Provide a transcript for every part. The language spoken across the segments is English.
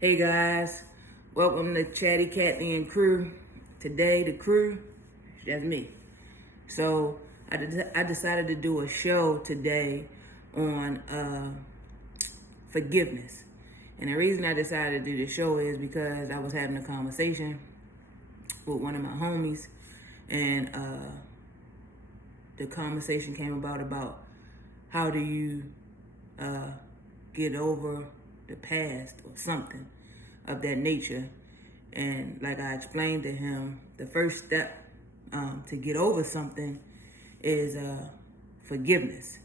Hey guys, welcome to Chatty Cathy and Crew. Today, the crew, that's me. So, I decided to do a show today on forgiveness. And the reason I decided to do the show is because I was having a conversation with one of my homies, and the conversation came about how do you get over the past or something of that nature. And like I explained to him, the first step to get over something is forgiveness.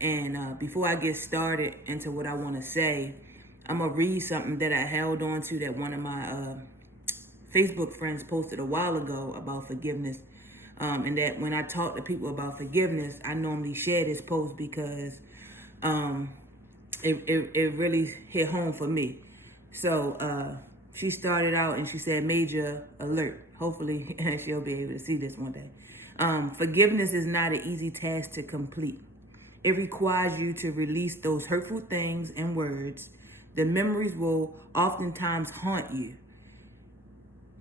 And before I get started into what I want to say, I'm going to read something that I held on to that one of my Facebook friends posted a while ago about forgiveness. And that when I talk to people about forgiveness, I normally share this post because it really hit home for me. So she started out and she said, "Major alert." Hopefully she'll be able to see this one day. Forgiveness is not an easy task to complete. It requires you to release those hurtful things and words. The memories will oftentimes haunt you,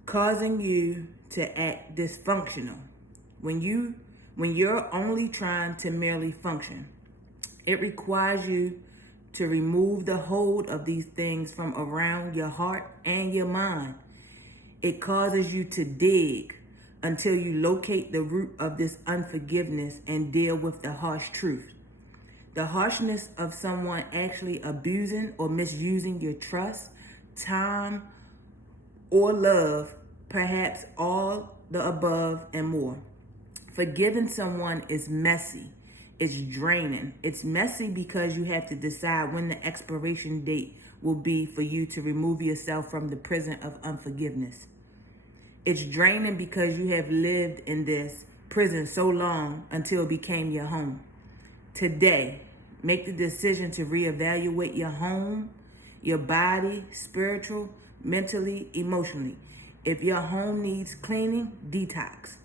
causing you to act dysfunctional when you're only trying to merely function. It requires you to remove the hold of these things from around your heart and your mind. It causes you to dig until you locate the root of this unforgiveness and deal with the harsh truth. The harshness of someone actually abusing or misusing your trust, time, or love, perhaps all the above and more. Forgiving someone is messy. It's draining. It's messy because you have to decide when the expiration date will be for you to remove yourself from the prison of unforgiveness. It's draining because you have lived in this prison so long until it became your home. Today, make the decision to reevaluate your home, your body, spiritual, mentally, emotionally. If your home needs cleaning, detox.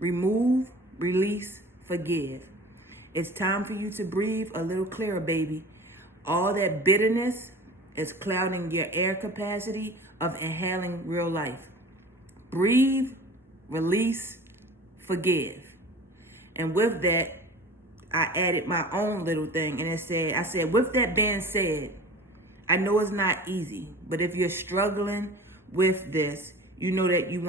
Remove, release, forgive. It's time for you to breathe a little clearer, baby. All that bitterness is clouding your air capacity of inhaling real life. Breathe, release, forgive. And with that, I added my own little thing, and I said, with that being said, I know it's not easy, but if you're struggling with this, you know that you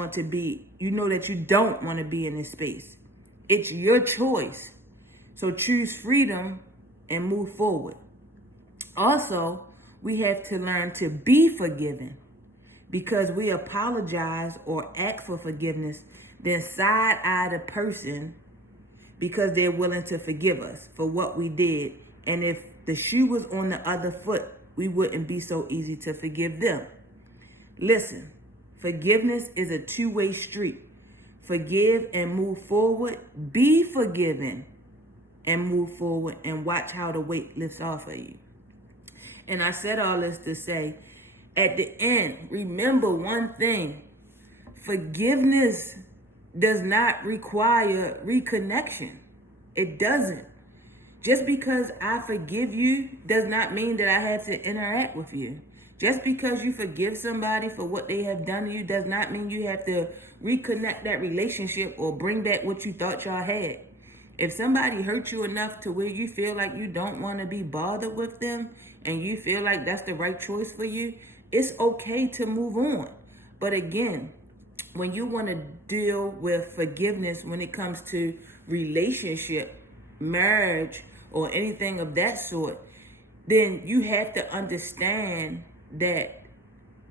don't want to be in this space. It's your choice. So choose freedom and move forward. Also, we have to learn to be forgiven, because we apologize or ask for forgiveness, then side-eye the person because they're willing to forgive us for what we did. And if the shoe was on the other foot, we wouldn't be so easy to forgive them. Listen, forgiveness is a two-way street. Forgive and move forward. Be forgiven and move forward, and watch how the weight lifts off of you. And I said all this to say, at the end, remember one thing: forgiveness does not require reconnection. It doesn't. Just because I forgive you does not mean that I have to interact with you. Just because you forgive somebody for what they have done to you does not mean you have to reconnect that relationship or bring back what you thought y'all had. If somebody hurt you enough to where you feel like you don't want to be bothered with them and you feel like that's the right choice for you, it's okay to move on. But again, when you want to deal with forgiveness when it comes to relationship, marriage, or anything of that sort, then you have to understand that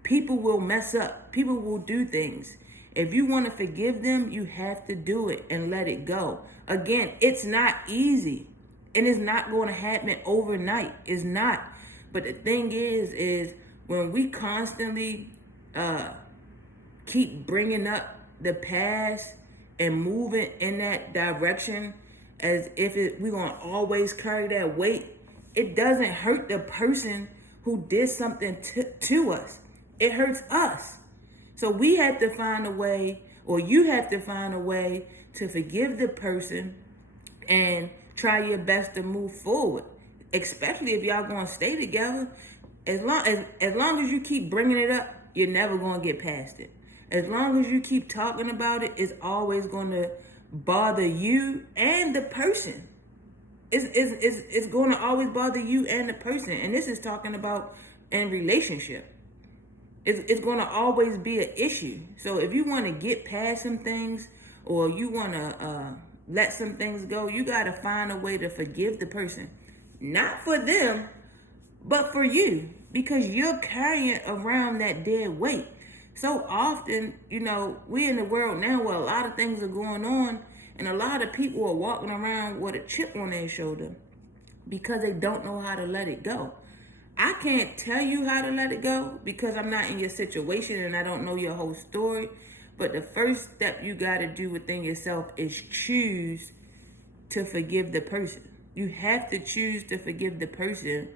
people will mess up. People will do things. If you want to forgive them, you have to do it and let it go. Again, it's not easy, and it's not going to happen overnight. It's not. But the thing is when we constantly keep bringing up the past and moving in that direction as if we're going to always carry that weight, it doesn't hurt the person who did something to us. It hurts us. So we have to find a way, or you have to find a way to forgive the person and try your best to move forward. Especially if y'all going to stay together. As long as you keep bringing it up, you're never going to get past it. As long as you keep talking about it, it's always going to bother you and the person. It's going to always bother you and the person. And this is talking about in relationship. It's going to always be an issue. So if you want to get past some things, or you want to let some things go, you got to find a way to forgive the person. Not for them, but for you. Because you're carrying around that dead weight. So often, we're in the world now where a lot of things are going on, and a lot of people are walking around with a chip on their shoulder because they don't know how to let it go. I can't tell you how to let it go because I'm not in your situation and I don't know your whole story. But the first step you got to do within yourself is choose to forgive the person. You have to choose to forgive the person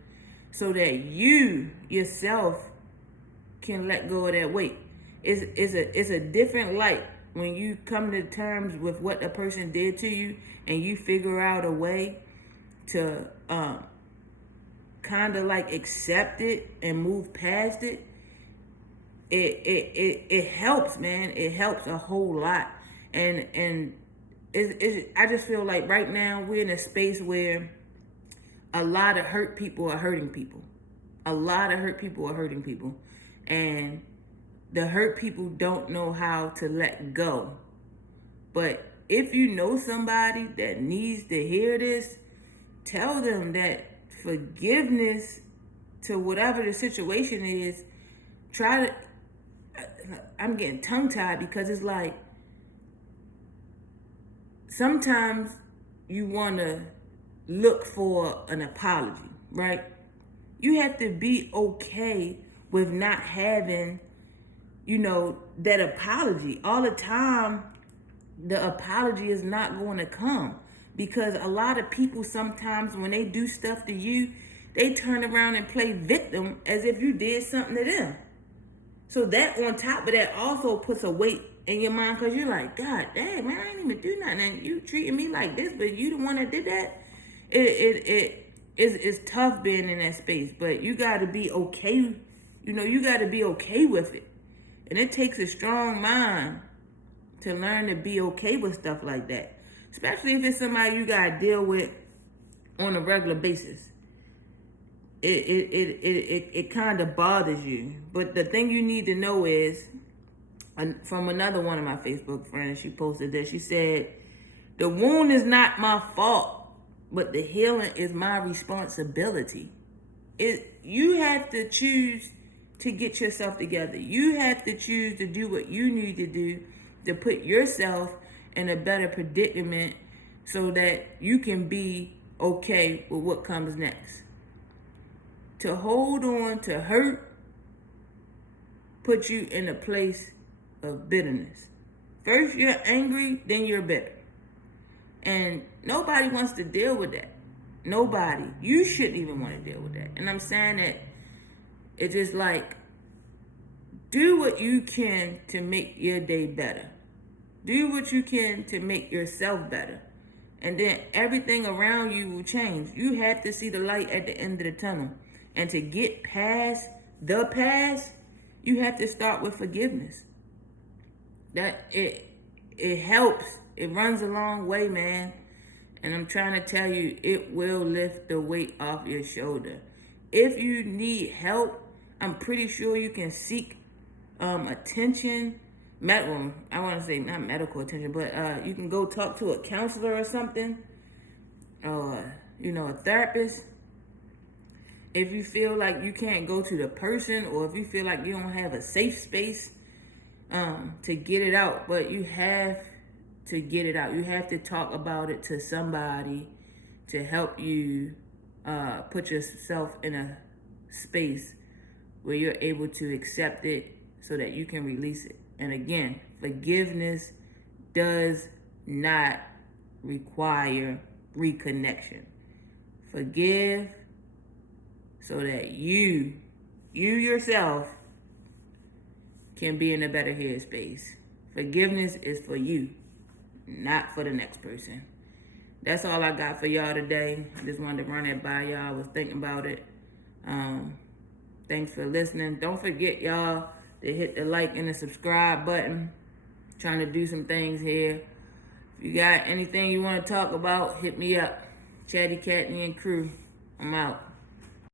so that you yourself can let go of that weight. It's a different light when you come to terms with what a person did to you and you figure out a way to kind of like accept it and move past it. It helps, man. It helps a whole lot. And I just feel like right now we're in a space where a lot of hurt people are hurting people. A lot of hurt people are hurting people. And the hurt people don't know how to let go. But if you know somebody that needs to hear this, tell them that forgiveness to whatever the situation is, I'm getting tongue-tied because it's like, sometimes you want to look for an apology, right? You have to be okay with not having, that apology. All the time, the apology is not going to come. Because a lot of people sometimes when they do stuff to you, they turn around and play victim as if you did something to them. So that on top of that also puts a weight in your mind because you're like, God dang, man, I didn't even do nothing. And you treating me like this, but you the one that did that. It's tough being in that space. But you got to be okay. You got to be okay with it. And it takes a strong mind to learn to be okay with stuff like that. Especially if it's somebody you gotta deal with on a regular basis. It kind of bothers you. But the thing you need to know is, from another one of my Facebook friends, she posted this. She said, the wound is not my fault, but the healing is my responsibility. You have to choose to get yourself together. You have to choose to do what you need to do to put yourself in a better predicament so that you can be okay with what comes next. To hold on to hurt puts you in a place of bitterness. First you're angry, then you're bitter. And nobody wants to deal with that. Nobody. You shouldn't even want to deal with that. And I'm saying that it's just like, do what you can to make your day better. Do what you can to make yourself better. And then everything around you will change. You have to see the light at the end of the tunnel. And to get past the past, you have to start with forgiveness. That it helps. It runs a long way, man. And I'm trying to tell you, it will lift the weight off your shoulder. If you need help, I'm pretty sure you can seek attention. I want to say not medical attention, but you can go talk to a counselor or something, or a therapist. If you feel like you can't go to the person, or if you feel like you don't have a safe space to get it out, but you have to get it out. You have to talk about it to somebody to help you put yourself in a space where you're able to accept it so that you can release it. And again, forgiveness does not require reconnection. Forgive so that you yourself can be in a better headspace. Forgiveness is for you, not for the next person. That's all I got for y'all today. I just wanted to run that by y'all. I was thinking about it. Thanks for listening. Don't forget, y'all, to hit the like and the subscribe button. Trying to do some things here. If you got anything you want to talk about, hit me up. Chatty Catney and crew. I'm out.